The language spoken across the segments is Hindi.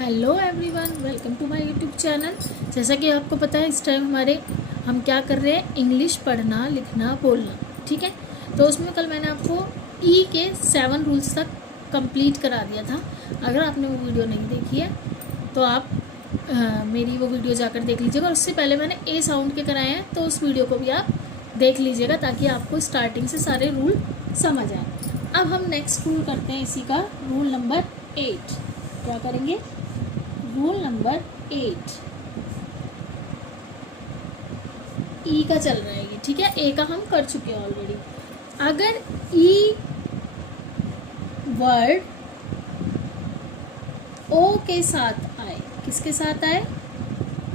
Hello everyone, welcome to my YouTube channel. जैसा कि आपको पता है इस टाइम हम क्या कर रहे हैं, इंग्लिश पढ़ना, लिखना, बोलना। ठीक है, तो उसमें कल मैंने आपको ई के 7 रूल्स तक कंप्लीट करा दिया था। अगर आपने वो वीडियो नहीं देखी है तो आप मेरी वो वीडियो जाकर देख लीजिएगा। और उससे पहले मैंने ए साउंड के कराए हैं, तो उस वीडियो को भी आप देख लीजिएगा ताकि आपको स्टार्टिंग से सारे रूल समझ आए। अब हम नेक्स्ट रूल करते हैं इसी का, रूल नंबर 8। क्या करेंगे? रूल नंबर 8 ई का चल रहा है ये। ठीक है, ए का हम कर चुके हैं ऑलरेडी। अगर ई वर्ड ओ के साथ आए, किसके साथ आए?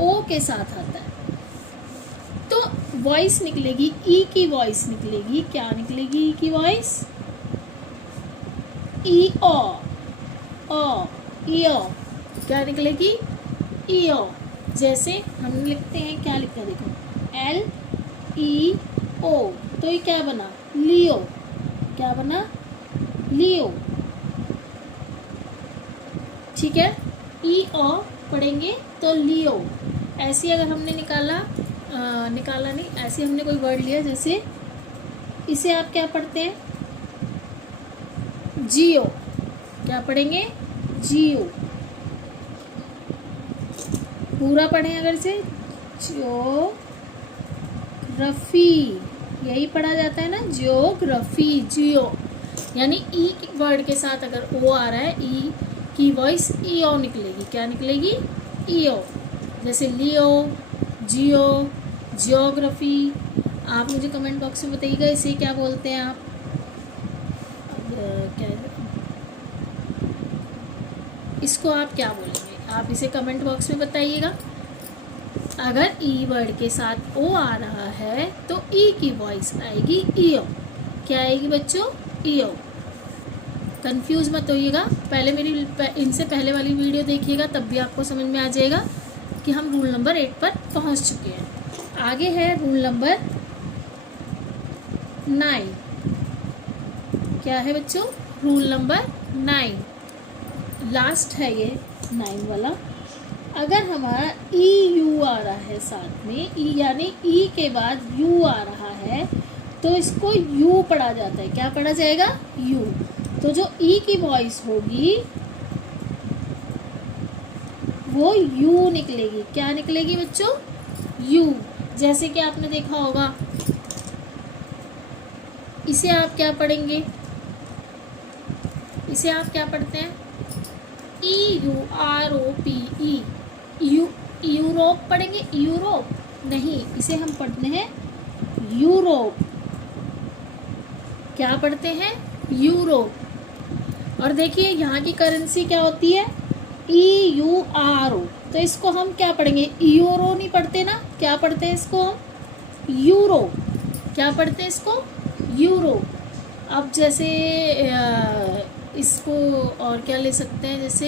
ओ के साथ आता है तो वॉइस निकलेगी, ई की वॉइस निकलेगी। क्या निकलेगी? ई की वॉइस ई ओ, ई ओ। क्या निकलेगी? ई ओ। जैसे हम लिखते हैं, क्या लिखते हैं देखो, LEO, तो ये क्या बना? लियो। क्या बना? लियो। ठीक है, ई ओ पढ़ेंगे तो लियो। ऐसे अगर हमने निकाला नहीं, ऐसे हमने कोई वर्ड लिया, जैसे इसे आप क्या पढ़ते हैं? जियो। क्या पढ़ेंगे? जियो। पूरा पढ़ें अगर से, ज्योग्राफी, यही पढ़ा जाता है ना, ज्योग्राफी, जियो। यानी ई वर्ड के साथ अगर ओ आ रहा है, ई की वॉइस ई ओ निकलेगी। क्या निकलेगी? ई ओ। जैसे लियो, जियो, जियोग्राफी। आप मुझे कमेंट बॉक्स में बताइएगा इसे क्या बोलते हैं आप। क्या इसको आप क्या बोलेंगे? आप इसे कमेंट बॉक्स में बताइएगा। अगर ई वर्ड के साथ ओ आ रहा है तो ई की वॉइस आएगी ई ओ। क्या आएगी बच्चों? ई ओ। कंफ्यूज मत होइएगा, पहले इनसे पहले वाली वीडियो देखिएगा, तब भी आपको समझ में आ जाएगा कि हम रूल नंबर 8 पर पहुंच चुके हैं। आगे है रूल नंबर 9। क्या है बच्चों? रूल नंबर 9 लास्ट है ये 9 वाला। अगर हमारा ई यू आ रहा है साथ में, ई यानी ई के बाद यू आ रहा है, तो इसको यू पढ़ा जाता है। क्या पढ़ा जाएगा? यू। तो जो ई की वॉइस होगी वो यू निकलेगी। क्या निकलेगी बच्चों? यू। जैसे कि आपने देखा होगा, इसे आप क्या पढ़ेंगे? इसे आप क्या पढ़ते हैं? EUROPE, यूरोप पढ़ेंगे? यूरोप नहीं, इसे हम पढ़ते हैं यूरोप। क्या पढ़ते हैं? यूरोप। और देखिए यहाँ की करेंसी क्या होती है? EURO। तो इसको हम क्या पढ़ेंगे? यूरो नहीं पढ़ते ना, क्या पढ़ते हैं इसको हम? यूरो। क्या पढ़ते हैं इसको? यूरो। अब जैसे इसको और क्या ले सकते हैं? जैसे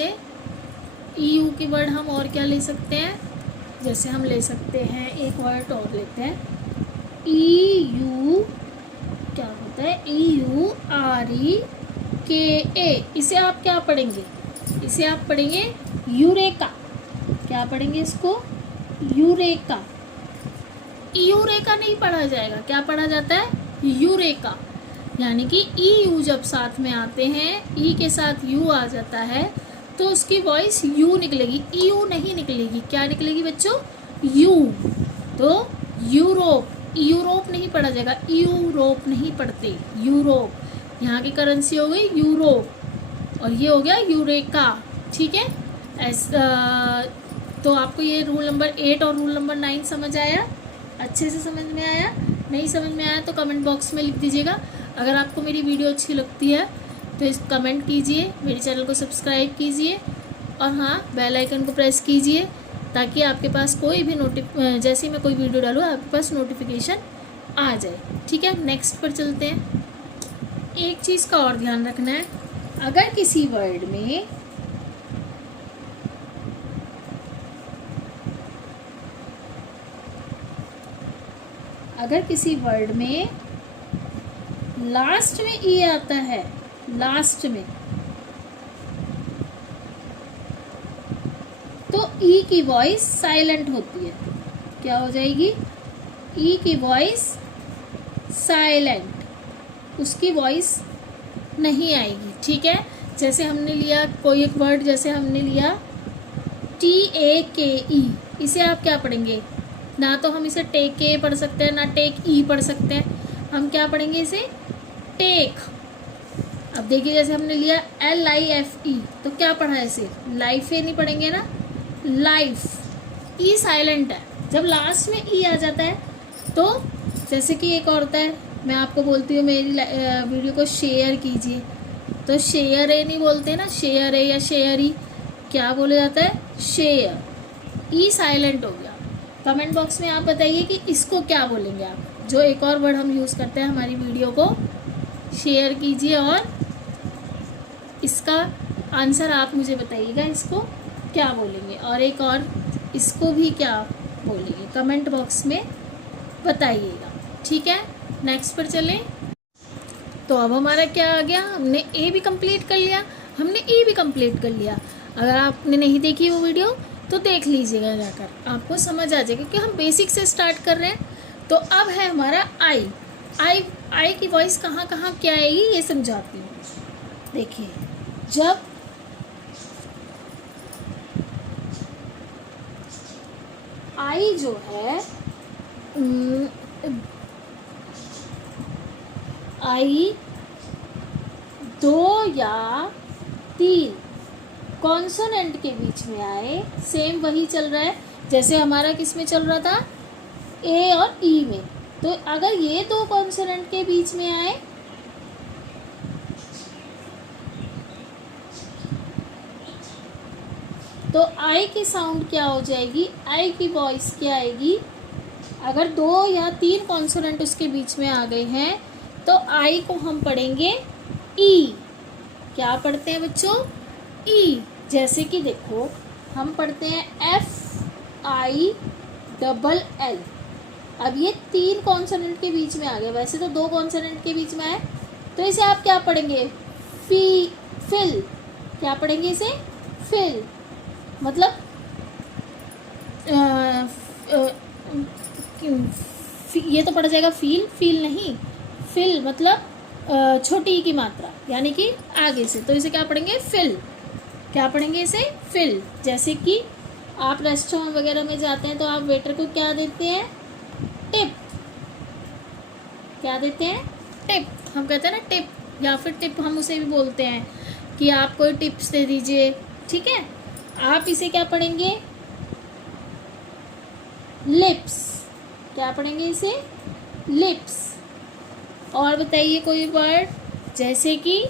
EU की वर्ड हम और क्या ले सकते हैं? जैसे हम ले सकते हैं, एक वर्ड और लेते हैं, EU। क्या होता है? EUREKA। इसे आप क्या पढ़ेंगे? इसे आप पढ़ेंगे यूरेका। क्या पढ़ेंगे इसको? यूरेका। यूरेका नहीं पढ़ा जाएगा, क्या पढ़ा जाता है? यूरेका। यानी कि ई यू जब साथ में आते हैं, ई के साथ यू आ जाता है तो उसकी वॉइस यू निकलेगी, यू नहीं निकलेगी। क्या निकलेगी बच्चों? यू। तो यूरोप, यूरोप नहीं पढ़ा जाएगा, यूरोप नहीं पढ़ते, यूरोप। यहाँ की करेंसी हो गई यूरोप और ये हो गया यूरेका। ठीक है, ऐसा। तो आपको ये रूल नंबर 8 और रूल नंबर 9 समझ आया? अच्छे से समझ में आया? नहीं समझ में आया तो कमेंट बॉक्स में लिख दीजिएगा। अगर आपको मेरी वीडियो अच्छी लगती है तो इस कमेंट कीजिए, मेरे चैनल को सब्सक्राइब कीजिए और हाँ, बेल आइकन को प्रेस कीजिए ताकि आपके पास कोई भी जैसे ही मैं कोई वीडियो डालूँ आपके पास नोटिफिकेशन आ जाए। ठीक है, नेक्स्ट पर चलते हैं। एक चीज़ का और ध्यान रखना है, अगर किसी वर्ड में लास्ट में ई आता है, लास्ट में ई की वॉइस साइलेंट होती है। क्या हो जाएगी? ई की वॉइस साइलेंट, उसकी वॉइस नहीं आएगी। ठीक है, जैसे हमने लिया कोई एक वर्ड, जैसे हमने लिया TAKE, इसे आप क्या पढ़ेंगे? ना तो हम इसे टेक के पढ़ सकते हैं, ना टेक ई पढ़ सकते हैं, हम क्या पढ़ेंगे इसे? टेक। अब देखिए जैसे हमने लिया LIFE, तो क्या पढ़ा है इसे? लाइफ नहीं पढ़ेंगे ना, लाइफ। ई साइलेंट है, जब लास्ट में ई आ जाता है तो जैसे कि एक और होता है, मैं आपको बोलती हूँ मेरी वीडियो को शेयर कीजिए, तो शेयर ए नहीं बोलते ना, शेयर ए या शेयर ई, क्या बोला जाता है? शेयर। ई साइलेंट हो गया। कमेंट बॉक्स में आप बताइए कि इसको क्या बोलेंगे आप, जो एक और वर्ड हम यूज़ करते हैं हमारी वीडियो को शेयर कीजिए और इसका आंसर आप मुझे बताइएगा, इसको क्या बोलेंगे, और एक और इसको भी क्या बोलेंगे, कमेंट बॉक्स में बताइएगा। ठीक है, नेक्स्ट पर चलें। तो अब हमारा क्या आ गया? हमने ए भी कंप्लीट कर लिया, हमने ई भी कंप्लीट कर लिया। अगर आपने नहीं देखी वो वीडियो तो देख लीजिएगा जाकर, आपको समझ आ जाएगा, क्योंकि हम बेसिक से स्टार्ट कर रहे हैं। तो अब है हमारा आई। आई की वॉइस कहाँ कहाँ क्या आएगी ये समझाती हूँ। देखिए, जब आई जो है आई 2 या 3 कॉन्सोनेंट के बीच में आए, सेम वही चल रहा है जैसे हमारा किस में चल रहा था? ए और ई में। तो अगर ये 2 कॉन्सोनेंट के बीच में आए तो आई की साउंड क्या हो जाएगी? आई की वॉइस क्या आएगी? अगर 2 या 3 कॉन्सोनेंट उसके बीच में आ गए हैं तो आई को हम पढ़ेंगे ई। क्या पढ़ते हैं बच्चों? ई। जैसे कि देखो, हम पढ़ते हैं FILL। अब ये 3 कॉन्सोनेंट के बीच में आ गए, वैसे तो 2 कॉन्सोनेंट के बीच में आए, तो इसे आप क्या पढ़ेंगे? फिल। क्या पढ़ेंगे इसे? फिल। मतलब ये तो पढ़ जाएगा फील नहीं, फिल मतलब छोटी ई की मात्रा, यानी कि आगे से, तो इसे क्या पढ़ेंगे? फिल। क्या पढ़ेंगे इसे? फिल। जैसे कि आप रेस्टोरेंट वगैरह में जाते हैं तो आप वेटर को क्या देते हैं? टिप। क्या देते हैं? टिप। हम कहते हैं ना टिप, या फिर टिप हम उसे भी बोलते हैं कि आप कोई टिप्स दे दीजिए। ठीक है, आप इसे क्या पढ़ेंगे? लिप्स। क्या पढ़ेंगे इसे? लिप्स। और बताइए कोई वर्ड, जैसे कि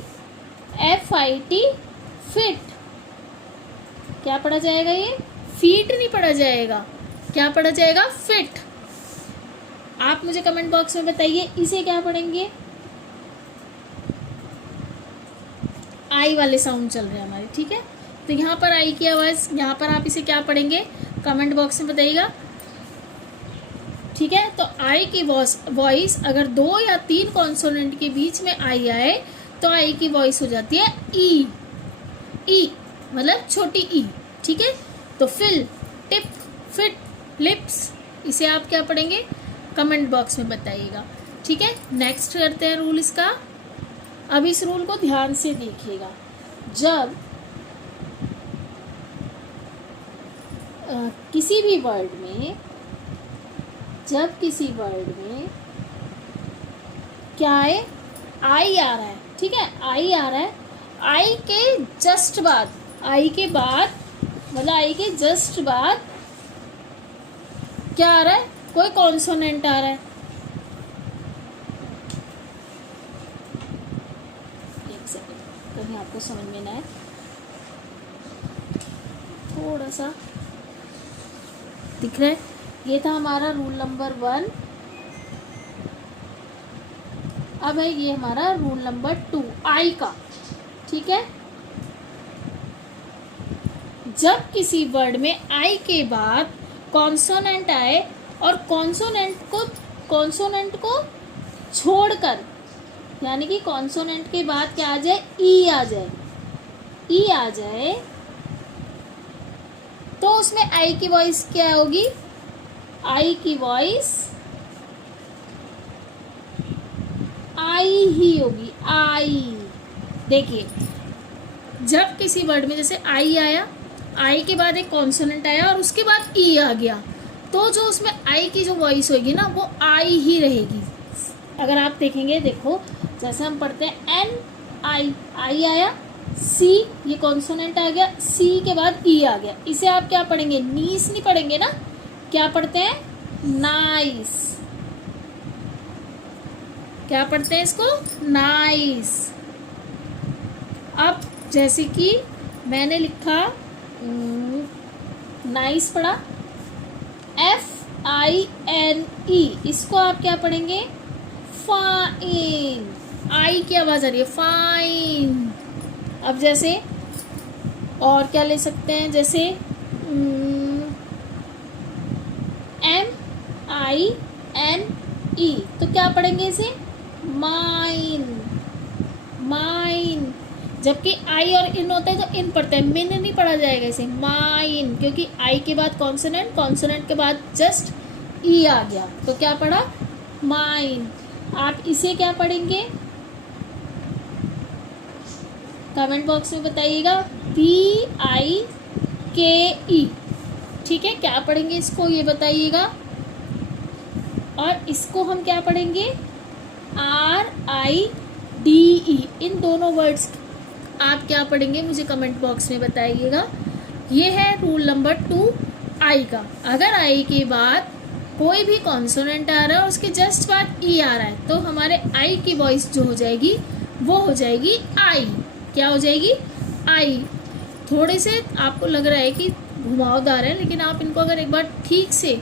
FIT, फिट। क्या पढ़ा जाएगा? ये फीट नहीं पढ़ा जाएगा, क्या पढ़ा जाएगा? फिट। आप मुझे कमेंट बॉक्स में बताइए इसे क्या पढ़ेंगे? आई वाले साउंड चल रहे हैं हमारे। ठीक है, तो यहाँ पर आई की आवाज़, यहाँ पर आप इसे क्या पढ़ेंगे? कमेंट बॉक्स में बताइएगा। ठीक है, तो आई की वॉइस अगर 2 या 3 कॉन्सोनेंट के बीच में आई आए तो आई की वॉइस हो जाती है ई। ई मतलब छोटी ई। ठीक है, तो फिल, टिप, फिट, लिप्स, इसे आप क्या पढ़ेंगे? कमेंट बॉक्स में बताइएगा। ठीक है, नेक्स्ट करते हैं रूल इसका। अब इस रूल को ध्यान से देखिएगा। जब किसी भी वर्ड में क्या है? आई आ रहा है। ठीक है, आई आ रहा है, आई के जस्ट बाद, आई के बाद मतलब आई के जस्ट बाद क्या आ रहा है? कोई कॉन्सोनेंट आ रहा है। एक सेकेंड, कहीं आपको समझ में ना आए, थोड़ा सा दिख रहा है। ये था हमारा रूल नंबर 1। अब है ये हमारा रूल नंबर 2 आई का। ठीक है, जब किसी वर्ड में आई के बाद कॉन्सोनेंट आए और कॉन्सोनेंट को छोड़कर, यानी कि कॉन्सोनेंट के बाद क्या आ जाए? ई आ जाए। ई आ जाए तो उसमें आई की वॉइस क्या होगी? आई की वॉइस आई ही होगी, आई। देखिए, जब किसी वर्ड में जैसे आई आया, आई के बाद एक कॉन्सोनेंट आया और उसके बाद ई आ गया, तो जो उसमें आई की जो वॉइस होगी ना वो आई ही रहेगी। अगर आप देखेंगे, देखो जैसे हम पढ़ते हैं एन आई, आई आया, सी ये कॉन्सोनेंट आ गया, सी के बाद ई आ गया, इसे आप क्या पढ़ेंगे? नीस नहीं पढ़ेंगे ना, क्या पढ़ते हैं? नाइस। क्या पढ़ते हैं इसको? नाइस। अब जैसे कि मैंने लिखा नाइस पढ़ा, FINE, इसको आप क्या पढ़ेंगे? फाइन। आई की आवाज आ रही है, फाइन। अब जैसे और क्या ले सकते हैं, जैसे MINE, तो क्या पढ़ेंगे इसे? Mine, mine. जबकि आई और इन होता है तो इन पढ़ते हैं, मिन नहीं पढ़ा जाएगा इसे, माइन, क्योंकि आई के बाद कॉन्सोनेंट, कॉन्सोनेंट के बाद जस्ट ई आ गया, तो क्या पढ़ा? माइन। आप इसे क्या पढ़ेंगे? कमेंट बॉक्स में बताइएगा। PIKE, ठीक है, क्या पढ़ेंगे इसको ये बताइएगा। और इसको हम क्या पढ़ेंगे? RIDE। इन दोनों वर्ड्स आप क्या पढ़ेंगे मुझे कमेंट बॉक्स में बताइएगा। ये है रूल नंबर 2 आई का। अगर आई के बाद कोई भी कॉन्सोनेंट आ रहा है और उसके जस्ट बाद ई आ रहा है, तो हमारे आई की वॉइस जो हो जाएगी वो हो जाएगी आई। क्या हो जाएगी? आई। थोड़े से आपको लग रहा है कि घुमावदार है, लेकिन आप इनको अगर एक बार ठीक से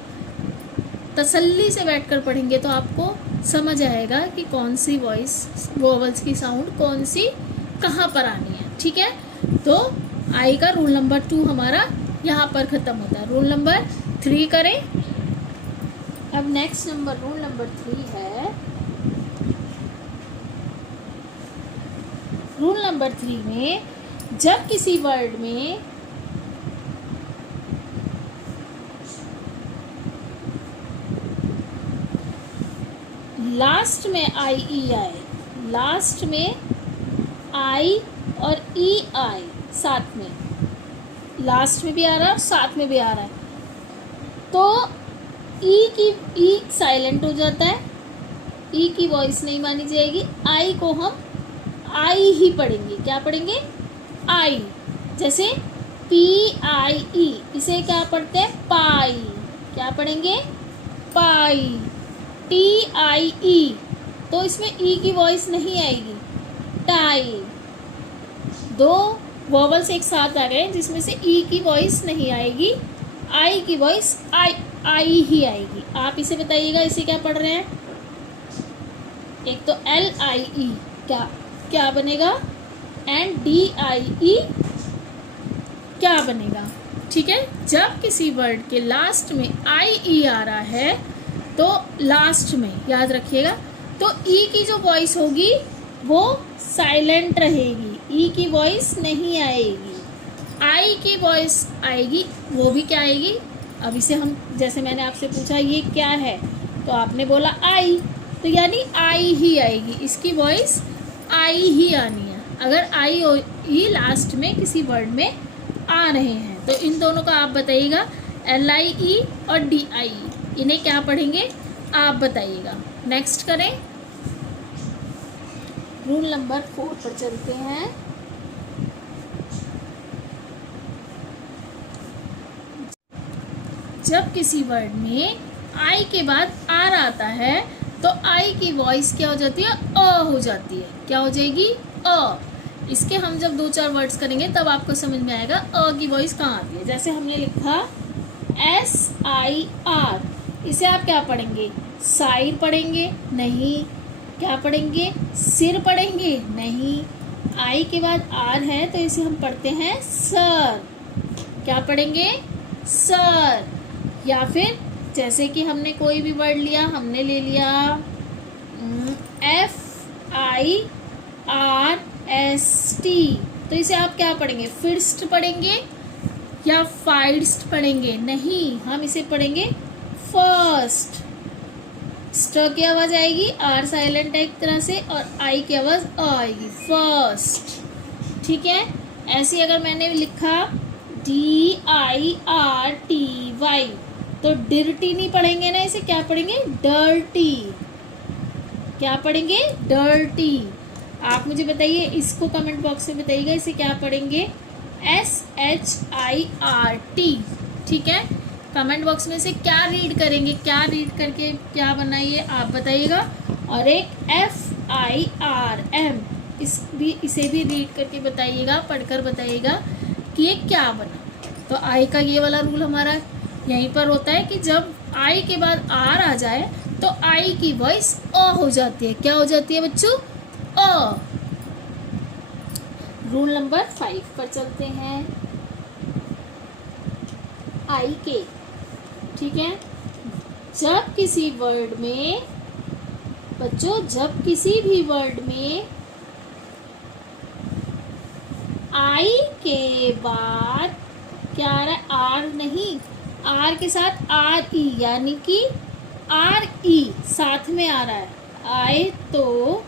तसल्ली से बैठकर पढ़ेंगे तो आपको समझ आएगा कि कौन सी वॉइस, वोवल्स की साउंड कौन सी कहाँ पर आनी है। ठीक है, तो आई का रूल नंबर 2 हमारा यहाँ पर ख़त्म होता है। रूल नंबर 3 करें। अब नेक्स्ट नंबर, रूल नंबर 3 है, रूल नंबर 3 में जब किसी वर्ड में लास्ट में आई ई आए, लास्ट में आई और ई आए साथ में, लास्ट में भी आ रहा है और साथ में भी आ रहा है, तो ई साइलेंट हो जाता है, ई की वॉइस नहीं मानी जाएगी। आई को हम आई ही पढ़ेंगे। क्या पढ़ेंगे? आई। जैसे PIE, इसे क्या पढ़ते हैं? पाई। क्या पढ़ेंगे? पाई। TIE, तो इसमें ई की वॉइस नहीं आएगी, टाई। दो वॉवल्स एक साथ आ गए जिसमें से ई की वॉइस नहीं आएगी, आई की वॉइस आई ही आएगी। आप इसे बताइएगा, इसे क्या पढ़ रहे हैं? एक तो LIE, क्या बनेगा? एंड DIE क्या बनेगा? ठीक है, जब किसी वर्ड के लास्ट में IE आ रहा है तो लास्ट में याद रखिएगा, तो ई की जो वॉइस होगी वो साइलेंट रहेगी, ई की वॉइस नहीं आएगी। आई की वॉइस आएगी, वो भी क्या आएगी? अब इसे हम, जैसे मैंने आपसे पूछा ये क्या है, तो आपने बोला आई, तो यानी आई ही आएगी, इसकी वॉइस आई ही आनी है। अगर आई ही लास्ट में किसी वर्ड में आ रहे हैं, तो इन दोनों का आप बताइएगा, LIE और DIE, इन्हें क्या पढ़ेंगे आप बताइएगा। नेक्स्ट करें, रूल नंबर 4 पर चलते हैं। जब किसी वर्ड में आई के बाद आर आता है तो आई की वॉइस क्या हो जाती है? अ हो जाती है। क्या हो जाएगी? अ। इसके हम जब 2-4 वर्ड्स करेंगे तब आपको समझ में आएगा अ की वॉइस कहाँ आती है। जैसे हमने लिखा SIR, इसे आप क्या पढ़ेंगे? साइर पढ़ेंगे? नहीं। क्या पढ़ेंगे? सिर पढ़ेंगे? नहीं। आई के बाद आर है तो इसे हम पढ़ते हैं सर। क्या पढ़ेंगे? सर। या फिर जैसे कि हमने कोई भी वर्ड लिया, हमने ले लिया FIRST, तो इसे आप क्या पढ़ेंगे? फिर्स्ट पढ़ेंगे या फर्स्ट पढ़ेंगे, नहीं, हम इसे पढ़ेंगे फर्स्ट। स्ट की आवाज आएगी, आर साइलेंट है एक तरह से, और आई की आवाज आएगी, फर्स्ट। ठीक है, ऐसे अगर मैंने लिखा DIRTY तो डिर्टी नहीं पढ़ेंगे ना, इसे क्या पढ़ेंगे, डर्टी। क्या पढ़ेंगे, डर्टी। आप मुझे बताइए, इसको कमेंट बॉक्स में बताइएगा, इसे क्या पढ़ेंगे, SHIRT। ठीक है, कमेंट बॉक्स में से क्या रीड करेंगे, क्या रीड करके क्या बना ये आप बताइएगा। और एक FIRM, इसे भी रीड करके बताइएगा, पढ़कर बताइएगा कि ये क्या बना। तो आई का ये वाला रूल हमारा यहीं पर होता है कि जब आई के बाद आर आ जाए तो आई की वॉइस अ हो जाती है। क्या हो जाती है बच्चों, अ। रूल नंबर 5 पर चलते हैं, आई के। ठीक है, जब किसी वर्ड में बच्चों, जब किसी भी वर्ड में आई के बाद क्या आ रहा है, आर नहीं, आर के साथ RE, यानी कि RE साथ में आ रहा है, आए तो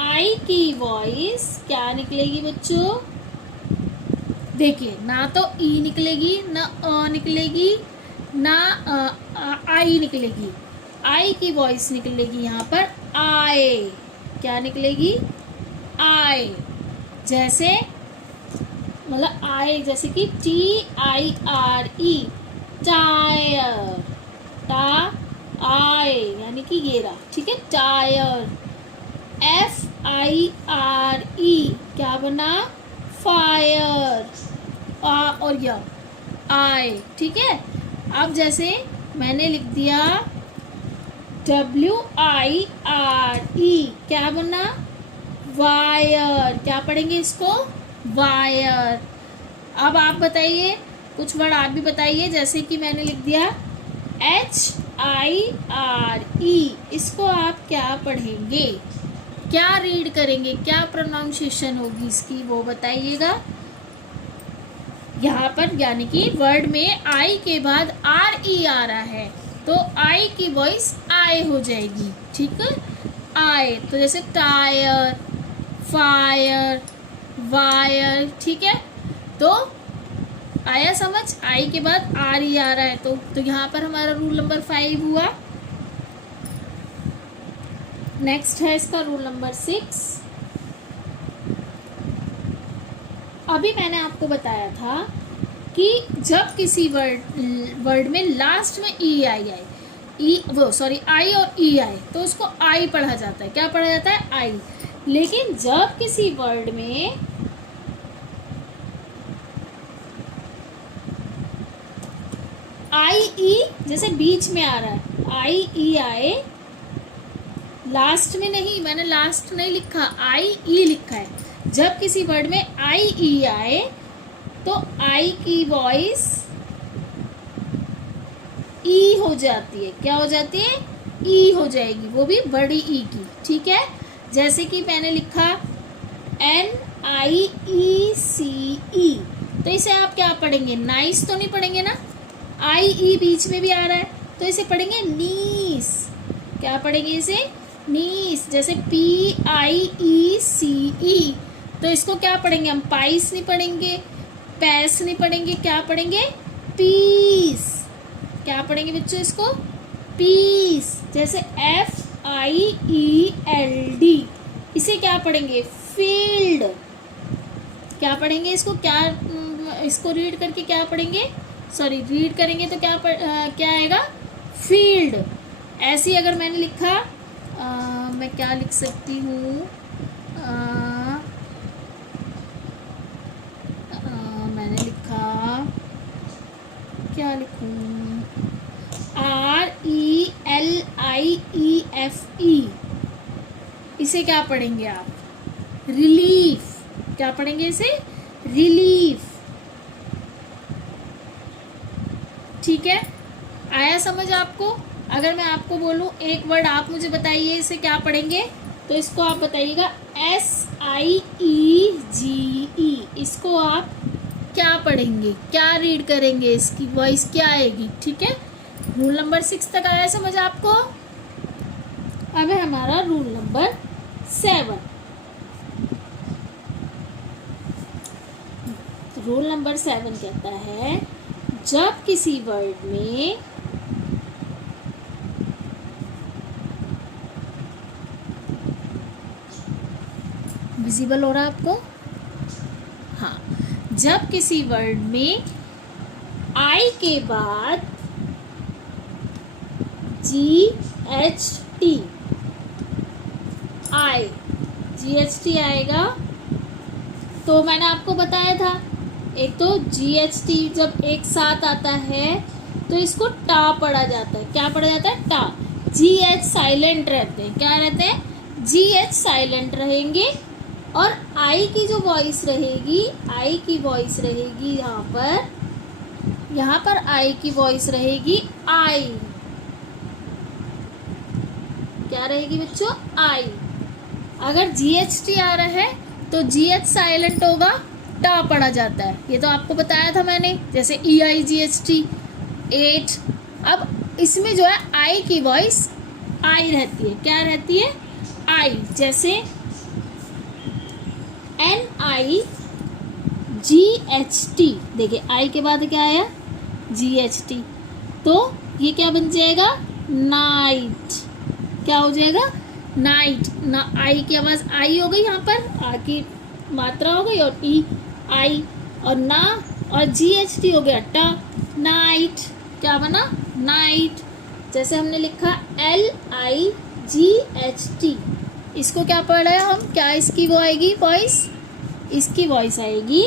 आई की वॉइस क्या निकलेगी बच्चों, देखिए, ना तो ई निकलेगी, ना अ निकलेगी, ना आई निकलेगी। आई की वॉइस निकलेगी यहाँ पर आए। क्या निकलेगी, आए। जैसे मतलब आए, जैसे कि TIRE, टायर, टा आए, यानी कि ये रहा। ठीक है, टायर। FIRE क्या बना, फायर, और या आए। ठीक है, अब जैसे मैंने लिख दिया WIRE, क्या बना, वायर। क्या पढ़ेंगे इसको, वायर। अब आप बताइए, कुछ वर्ड आप भी बताइए, जैसे कि मैंने लिख दिया HIRE, इसको आप क्या पढ़ेंगे, क्या रीड करेंगे, क्या प्रोनाउंसिएशन होगी इसकी, वो बताइएगा। यहाँ पर यानी कि वर्ड में आई के बाद RE आ रहा है तो आई की वॉइस आए हो जाएगी। ठीक है, आए। तो जैसे टायर, फायर, वायर। ठीक है, तो आया समझ, आई के बाद RE आ रहा है तो यहाँ पर हमारा रूल नंबर 5 हुआ। नेक्स्ट है इसका रूल नंबर 6। अभी मैंने आपको बताया था कि जब किसी वर्ड में लास्ट में आई और ई आए तो उसको आई पढ़ा जाता है। क्या पढ़ा जाता है, आई। लेकिन जब किसी वर्ड में IE जैसे बीच में आ रहा है, IE आए, लास्ट में नहीं, मैंने लास्ट नहीं लिखा, IE लिखा है। जब किसी वर्ड में IE आए तो आई की वॉइस ई हो जाती है। क्या हो जाती है, ई हो जाएगी, वो भी बड़ी ई की। ठीक है, जैसे कि मैंने लिखा NIECE, तो इसे आप क्या पढ़ेंगे, नाइस तो नहीं पढ़ेंगे ना, IE बीच में भी आ रहा है तो इसे पढ़ेंगे नीस। क्या पढ़ेंगे इसे, नीस। जैसे PIECE, तो इसको क्या पढ़ेंगे हम, पाइस नहीं पढ़ेंगे, पैस नहीं पढ़ेंगे, क्या पढ़ेंगे, पीस। क्या पढ़ेंगे बच्चों इसको, पीस। जैसे FIELD, इसे क्या पढ़ेंगे, फील्ड। क्या पढ़ेंगे इसको, क्या इसको रीड करके क्या पढ़ेंगे, सॉरी रीड करेंगे तो क्या आएगा, फील्ड। ऐसे ही अगर मैंने लिखा मैं क्या लिख सकती हूँ, मैंने लिखा, क्या लिखूं, RELIEFE, इसे क्या पढ़ेंगे आप, रिलीफ। क्या पढ़ेंगे इसे, रिलीफ। ठीक है, आया समझ आपको। अगर मैं आपको बोलूं एक वर्ड आप मुझे बताइए इसे क्या पढ़ेंगे, तो इसको आप बताइएगा SIEGE, ई, इसको आप क्या पढ़ेंगे, क्या रीड करेंगे, इसकी वॉइस क्या आएगी। ठीक है, रूल नंबर 6 तक आया समझ आपको। अब है हमारा रूल नंबर 7। रूल नंबर 7 कहता है जब किसी वर्ड में विजिबल हो रहा है आपको, हाँ, जब किसी वर्ड में आई के बाद GHT आई GHT आएगा, तो मैंने आपको बताया था एक तो GHT जब एक साथ आता है तो इसको टा पढ़ा जाता है। क्या पढ़ा जाता है? टा। GH साइलेंट रहते हैं। क्या रहते हैं? GH साइलेंट रहेंगे और आई की जो वॉइस रहेगी, आई की वॉइस रहेगी यहाँ पर आई की वॉइस रहेगी आई। क्या रहेगी बच्चों? आई। अगर GHT आ रहा है तो GH साइलेंट होगा, टा पढ़ा जाता है। ये तो आपको बताया था मैंने, जैसे EIGHT 8। अब इसमें जो है आई की वॉइस आई रहती है। क्या रहती है? आई। जैसे NIGHT, देखिए आई के बाद क्या आया? GHT, तो ये क्या बन जाएगा? नाइट। क्या हो जाएगा? नाइट। ना आई की आवाज आई हो गई, यहाँ पर आ की मात्रा हो गई और ई आई, और ना और GHT हो गया टा, नाइट। क्या बना? नाइट। जैसे हमने लिखा LIGHT, इसको क्या पढ़ रहे हैं हम? क्या इसकी वो आएगी वॉइस? इसकी वॉइस आएगी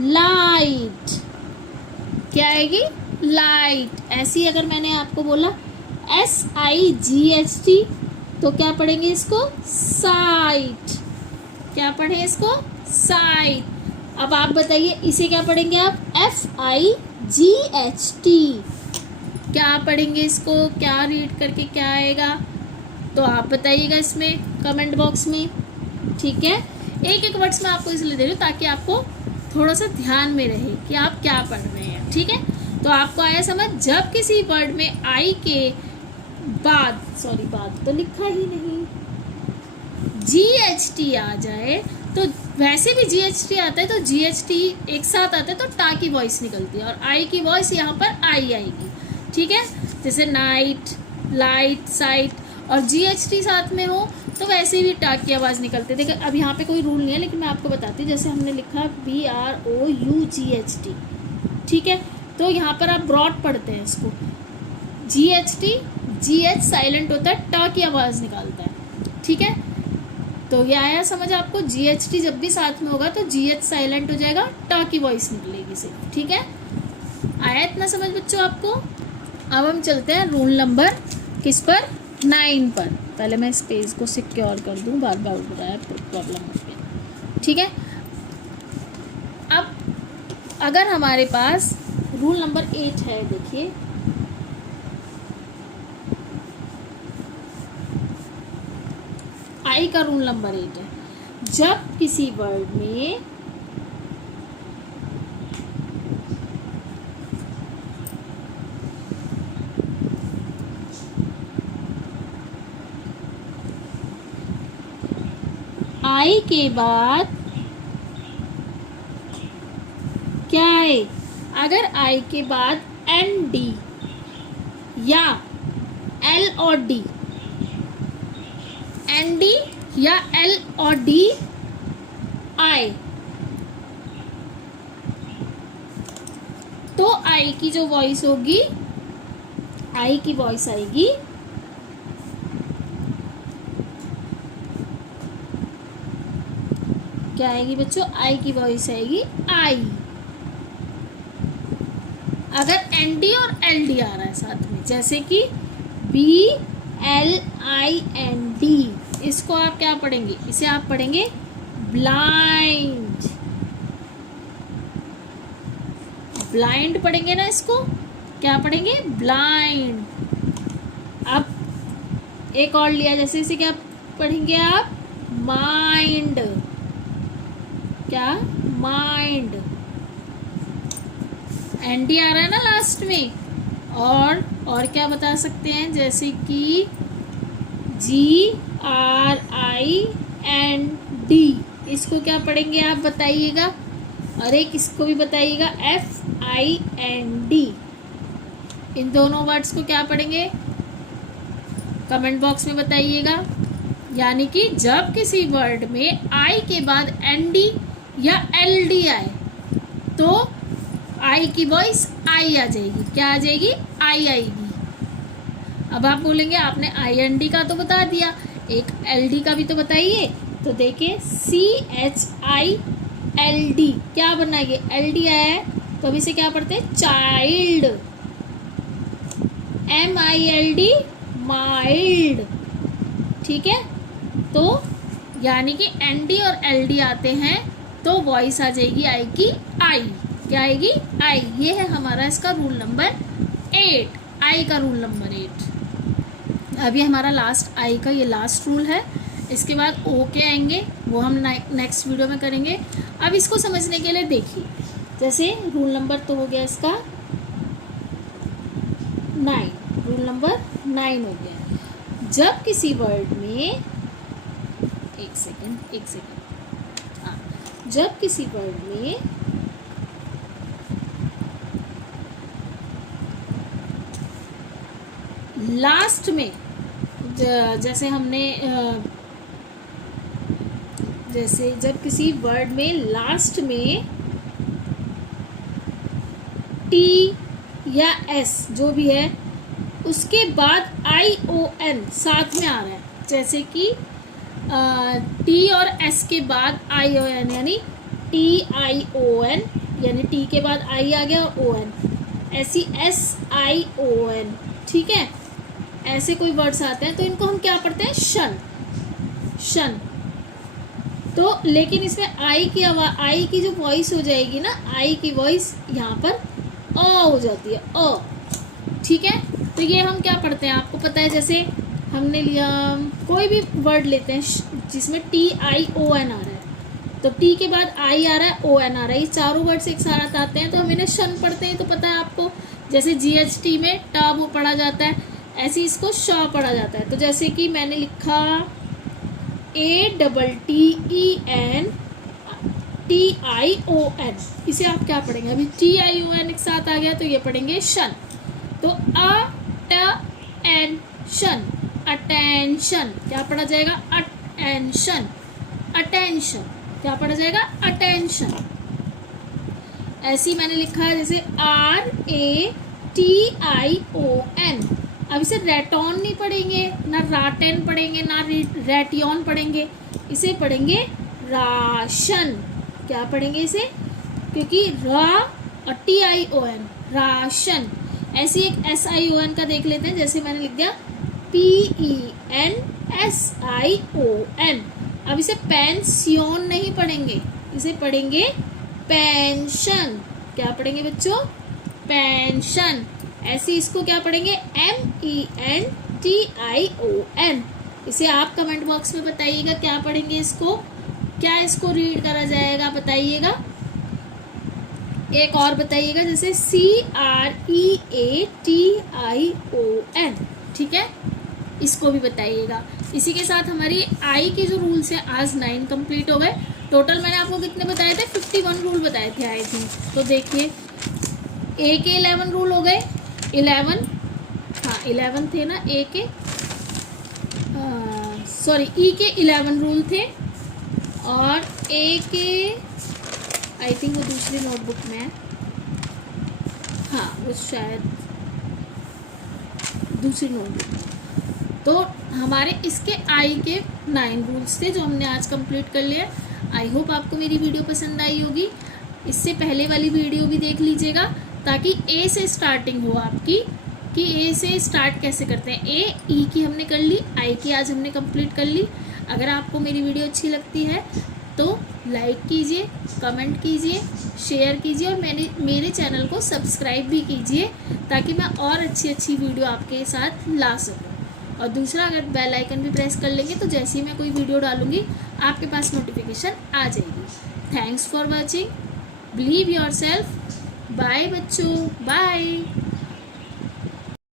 लाइट। क्या आएगी? लाइट। ऐसी अगर मैंने आपको बोला SIGHT तो क्या पढ़ेंगे इसको? साइट। क्या पढ़े इसको? साइट। अब आप बताइए इसे क्या पढ़ेंगे आप? FIGHT। क्या पढ़ेंगे इसको? क्या रीड करके क्या आएगा? तो आप बताइएगा इसमें कमेंट बॉक्स में। ठीक है, एक एक वर्ड्स में आपको इसलिए दे रही हूँ ताकि आपको थोड़ा सा ध्यान में रहे कि आप क्या पढ़ रहे हैं। ठीक है, तो आपको आया समझ? जब किसी वर्ड में आई के बाद, सॉरी बाद तो लिखा ही नहीं, GHT आ जाए, तो वैसे भी GHT आता है तो GHT एक साथ आता है तो टा की वॉइस निकलती है और आई की वॉइस यहाँ पर आई आएगी। ठीक है, जैसे नाइट, लाइट, साइट, और GHT साथ में हो तो वैसे भी टा की आवाज़ निकलती है। देखिए अब यहाँ पे कोई रूल नहीं है, लेकिन मैं आपको बताती हूँ। जैसे हमने लिखा BROUGHT, ठीक है, तो यहाँ पर आप ब्रॉड पढ़ते हैं इसको। GHT, GH साइलेंट होता है, टा की आवाज़ निकालता है। ठीक है, तो ये आया समझ आपको? GHT जब भी साथ में होगा तो GH साइलेंट हो जाएगा, टा की वॉइस निकलेगी सिर्फ। ठीक है, आया इतना समझ बच्चों आपको? अब हम चलते हैं रूल नंबर किस पर? 9 पर। पहले मैं इस पेज को सिक्योर कर दूं, बार बार उड़ रहा है, प्रॉब्लम हो गया। ठीक है, अब अगर हमारे पास रूल नंबर 8 है, देखिए आई का रूल नंबर 8 है, जब किसी वर्ड में आई के बाद क्या है? अगर आई के बाद ND या L और D, ND या L और D आए तो आई की जो वॉइस होगी, आई की वॉइस आएगी क्या आएगी बच्चों? आई की वॉइस आएगी आई। अगर ND और LD आ रहा है साथ में, जैसे कि BLIND, इसको आप क्या पढ़ेंगे? इसे आप पढ़ेंगे ब्लाइंड। ब्लाइंड पढ़ेंगे ना इसको? क्या पढ़ेंगे? ब्लाइंड। अब एक और लिया, जैसे इसे क्या पढ़ेंगे आप? माइंड। क्या, माइंड। एनडी आ रहा है ना लास्ट में। और क्या बता सकते हैं, जैसे कि GRIND, इसको क्या पढ़ेंगे आप बताइएगा। और एक इसको भी बताइएगा, FIND। इन दोनों वर्ड्स को क्या पढ़ेंगे, कमेंट बॉक्स में बताइएगा। यानी कि जब किसी वर्ड में आई के बाद ND या LD आए तो आई की वॉइस आई आ जाएगी। क्या आ जाएगी, आई आएगी। अब आप बोलेंगे आपने IND का तो बता दिया, एक LD का भी तो बताइए। तो देखिए CHILD, क्या बनना है, LD आया है तो अब इसे क्या पढ़ते हैं, चाइल्ड। MILD, mild. ठीक है, तो यानी कि ND और LD आते हैं तो वॉइस आ जाएगी आई की आई। क्या आएगी, आई। ये है हमारा इसका रूल नंबर 8, आई का रूल नंबर 8। अभी हमारा लास्ट आई का ये लास्ट रूल है। इसके बाद ओ के आएंगे, वो हम नेक्स्ट वीडियो में करेंगे। अब इसको समझने के लिए देखिए, जैसे रूल नंबर तो हो गया इसका 9, रूल नंबर 9 हो गया। जब किसी वर्ड में एक सेकेंड हाँ, जब किसी वर्ड में लास्ट में जैसे हमने जैसे जब किसी वर्ड में लास्ट में T या S जो भी है उसके बाद ION साथ में आ रहा है, जैसे कि T और S के बाद ION यानी TION, यानी T के बाद I आ गया ON, ऐसी SION। ठीक है, ऐसे कोई वर्ड्स आते हैं तो इनको हम क्या पढ़ते हैं, शन। तो लेकिन इसमें आई की जो वॉइस हो जाएगी ना, आई की वॉइस यहाँ पर अ हो जाती है, अ। ठीक है, तो ये हम क्या पढ़ते हैं आपको पता है। जैसे हमने लिया कोई भी वर्ड लेते हैं जिसमें TION आ रहा है, तो T के बाद I आ रहा है, ON आ रहा है, ये चारों वर्ड्स एक साथ आते हैं तो हम इन्हें शन पढ़ते हैं। तो पता है आपको, जैसे GHT में ट वो पढ़ा जाता है, ऐसे इसको श पढ़ा जाता है। तो जैसे कि मैंने लिखा ATTENTION, इसे आप क्या पढ़ेंगे, अभी TION एक साथ आ गया तो ये पढ़ेंगे शन। तो अटेंशन, अटेंशन क्या पढ़ा जाएगा, अटेंशन, अटेंशन क्या पढ़ा जाएगा, अटेंशन। ऐसे ही मैंने लिखा है जैसे RATION। अब इसे रेटॉन नहीं पढ़ेंगे, ना राटेन पढ़ेंगे, ना रेटियन पढ़ेंगे, इसे पढ़ेंगे राशन। क्या पढ़ेंगे इसे, क्योंकि रा और TION, राशन। ऐसे एक SION का देख लेते हैं, जैसे मैंने लिख दिया PENSION। अब इसे पेंसियोन नहीं पढ़ेंगे, इसे पढ़ेंगे पेंशन। क्या पढ़ेंगे बच्चों, पेंशन। ऐसे इसको क्या पढ़ेंगे, MENTION। इसे आप कमेंट बॉक्स में बताइएगा क्या पढ़ेंगे इसको, क्या इसको रीड करा जाएगा बताइएगा। एक और बताइएगा, जैसे CREATION। ठीक है, इसको भी बताइएगा। इसी के साथ हमारी आई के जो रूल्स हैं आज 9 कंप्लीट हो गए। टोटल मैंने आपको कितने बताए थे, 51 रूल बताए थे आई थिंक। तो देखिए ए के 11 रूल हो गए, 11 हाँ 11 थे ना, ए के सॉरी ई के 11 रूल थे, और ए के आई थिंक वो दूसरी नोटबुक में है, हाँ वो शायद दूसरी नोटबुक में। तो हमारे इसके आई के 9 रूल्स थे जो हमने आज कंप्लीट कर लिया। आई होप आपको मेरी वीडियो पसंद आई होगी। इससे पहले वाली वीडियो भी देख लीजिएगा ताकि ए से स्टार्टिंग हो आपकी, कि ए से स्टार्ट कैसे करते हैं। ए ई की हमने कर ली, आई की आज हमने कंप्लीट कर ली। अगर आपको मेरी वीडियो अच्छी लगती है तो लाइक कीजिए, कमेंट कीजिए, शेयर कीजिए और मेरे चैनल को सब्सक्राइब भी कीजिए ताकि मैं और अच्छी वीडियो आपके साथ ला सकूँ। और दूसरा, अगर बेल आइकन भी प्रेस कर लेंगे तो जैसे ही मैं कोई वीडियो डालूँगी आपके पास नोटिफिकेशन आ जाएगी। Thanks for watching, believe yourself. Bye बच्चों, बाय।